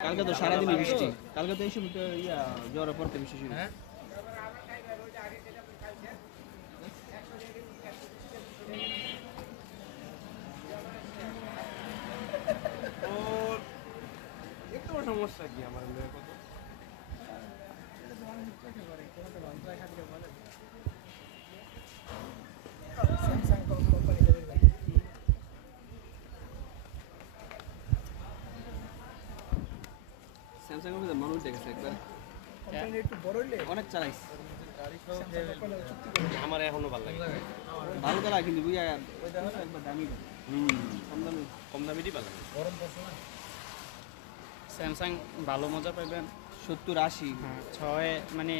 কালকে তো সারাদিনই বৃষ্টি, কালকে তো এই সময় তো জ্বর পড়তে বৃষ্টি শুরু। একটু সমস্যা কি আমার কত স্যামসাং এর মধ্যে মানুষ দেখেছে একবার অনেক চালাইছে, আমার এখনো ভালো লাগে। ভালো তো লাগে কিন্তু বুঝা একবার দামি কম দামিটি ভালো লাগে। স্যামসাং ভালো মজা পাইবেন 70-80 হ্যাঁ 6 মানে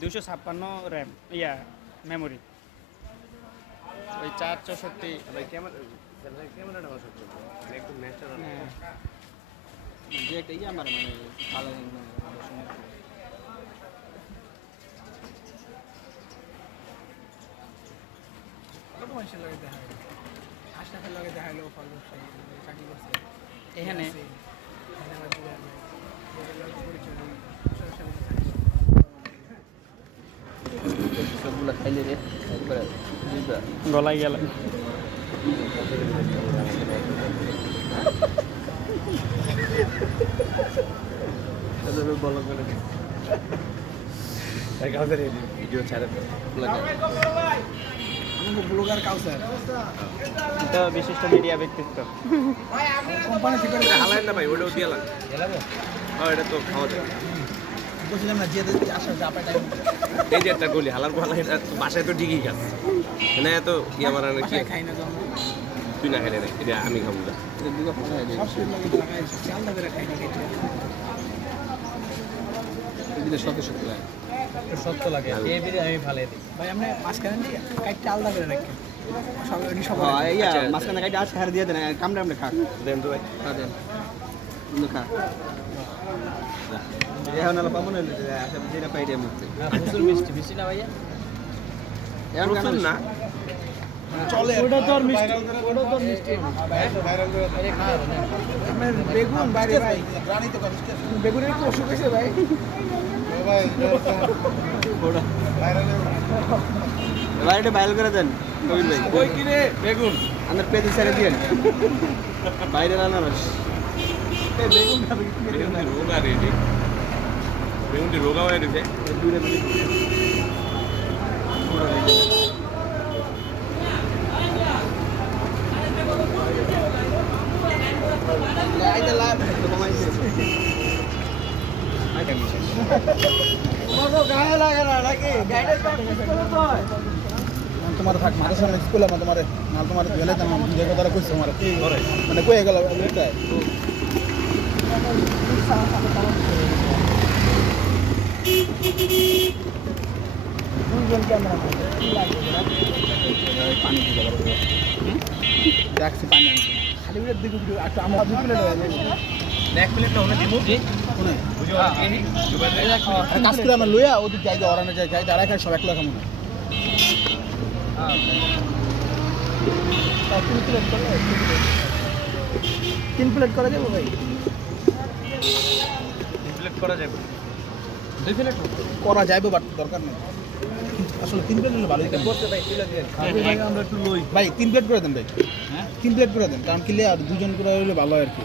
256 র্যাম মেমোরি ওই 464 ভাই ক্যামেরাটা ভালো সত্যি একদম ন্যাচারাল। যে একটা আমার মানে ভালো এখানে সবগুলো খাইলে রে একবার গলাই গেল বলো করে ভিডিও ছাড়ে ব্লগার কাউসার এটা বিশিষ্ট মিডিয়া ব্যক্তিত্ব কোম্পানি থেকে হালায় না ভাই, ওটাও দিয়ে লাগে। হ্যাঁ এটা তো খাওয়া যায়। বলছিলাম না যে আসা যাবে টাইম এই যে একটা গলি হালার পালা, এটা বাসায় তো ঠিকই গাছ মানে এত আমার কি খাই না তো তুই না খেলে এটা আমি খাবো না। এটা দুটো ফোন হয় সব কিছু লাগাই চালদা করে খাই না খেতে এদিকে সত্য সত্য লাগে সত্য লাগে এই ভিডিও আমি ভালো দিই ভাই আমরা মাঝখানে দিয়ে কাইটটা আলাদা করে রাখি সবাই মাঝখানে কাইটটা আর ছাড় দিয়ে দেন কামড়ে আমরা খা দেন তো ভাই, খা দেন কিন্তু খা এখন আলো পাবো না আচ্ছা যেটা পাই দিয়ে মুক্তি প্রচুর মিষ্টি মিষ্টি না ভাইয়া এখন প্রচুর না চলে ওটা তো মিষ্টি ওটা তো মিষ্টি আপনার বেগুন বাইরে ভাই রানী তো বেগুনের কি অসুখ হয়েছে ভাই বাইরে বাইরে করে দেন ওই কিনে বেগুন আমার পেঁচে ছেড়ে দিয়েন বাইরে আনারস বেগুনটি রোগা রেডি, বেগুনটি রোগা হয়ে গেছে। দূরে তোমার থাক মাঝে সামনে স্কুলে তোমার না তোমার গেলে তোমার যে কথাটা কইছো তোমার মানে কই গেল এটাই দেখছি পানি আনছি খালি দিকে একটা আমার 2 প্লেট হয়ে যায় এক প্লেটটা হলে দিব জি কোনে বুঝো এই কাজ করে আমরা লইয়া ওদের যাই ওরানে যাই যাই তারা খাই সব এক লাখ মনে তিন প্লেট করে দেবো ভাই 3 প্লেট করা যাবে, 2 প্লেট করা যাবে বাট দরকার নেই আসলে 3 প্লেট হলে ভালো হতো করতে ভাই তুলে দেন আমরা একটু লই ভাই 3 প্লেট করে দেন ভাই হ্যাঁ 3 প্লেট করে দেন কারণ কি দুজন করে হলে ভালো হয় আর কি